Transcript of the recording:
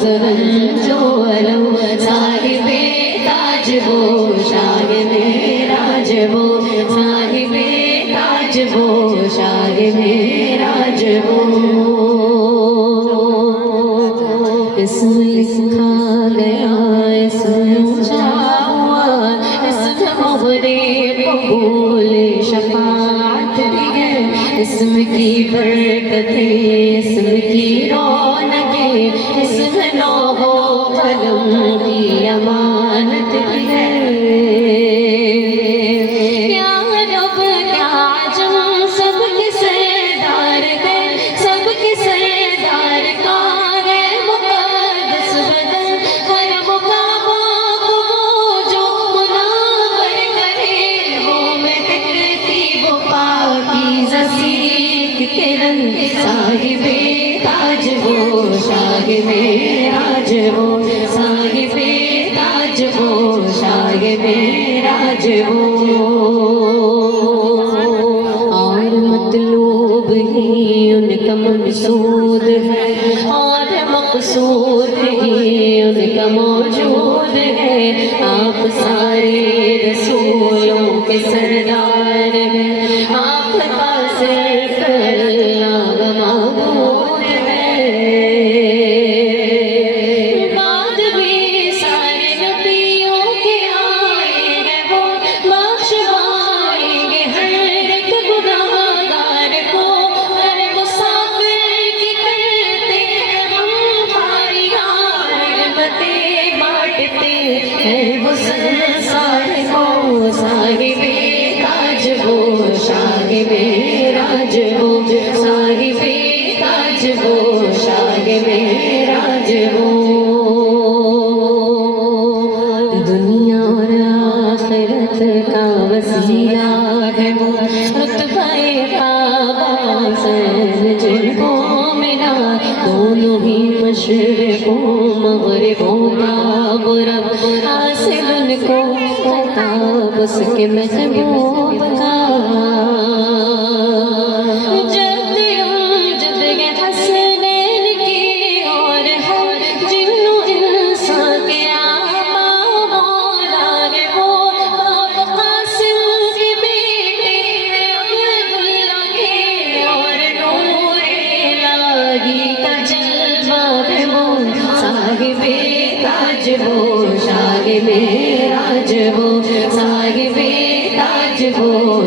زرن جو علو صاحب تاج وہ شاہ معراج وہ صاحب تاج وہ شاہ معراج وہ اسم لکھا گیا اسم اونچا ہوا اسم مغرب قبول شفاعت بھی ہے اسم کی برکتیں اسم کی رونقیں اسم لوح و قلم کی امانت بھی ہے یا رب کیا عجم سب کے سردار ہے سب کے سردار کا ہے مقدس بدن ہر مقام کو جو منور کرے وہ مہکتی وہ پاکیزہ سیکھ کے رنگ صاحب تاج وہ شاہ معراج وہ صاحب تاج وہ شاہ معراج وہ اور مطلوب ہی ان کا منصود ہے اور مقصود ہی ان کا موجود ہے آپ سارے رسولوں کے سردار ہیں آپ کا صرف اللہ معبود ہے بعد بھی سارے نبیوں کے آئے ہیں وہ بخشوائیں گے ہر ایک گناہگار کو ہر مسافر کی کرتے ہیں ہم پاریاں رحمتیں بانٹتے ہیں وہ سنسار کو صاحب تاج وہ شاہ معراج وہ صاحب تاج وہ شاہ معراج وہ دنیا اور آخرت کا وسیلہ ہے وہ رتبہ کعبہ حسین جن کو ملا دونوں ہی مشرقوں مغربوں کا غرب حاصل ان کو خطاب اس کے محبوب کا جد امجد کے حسنین کی اور ہم جن و انسان کے آقا مولا ہے وہ آپ قاسم کے بیٹے ہیں عبداللہ کے اور نور الہی کا جلوہ ہے وہ صاحب تاج وہ شاہ معراج وہ صاحب تاج وہ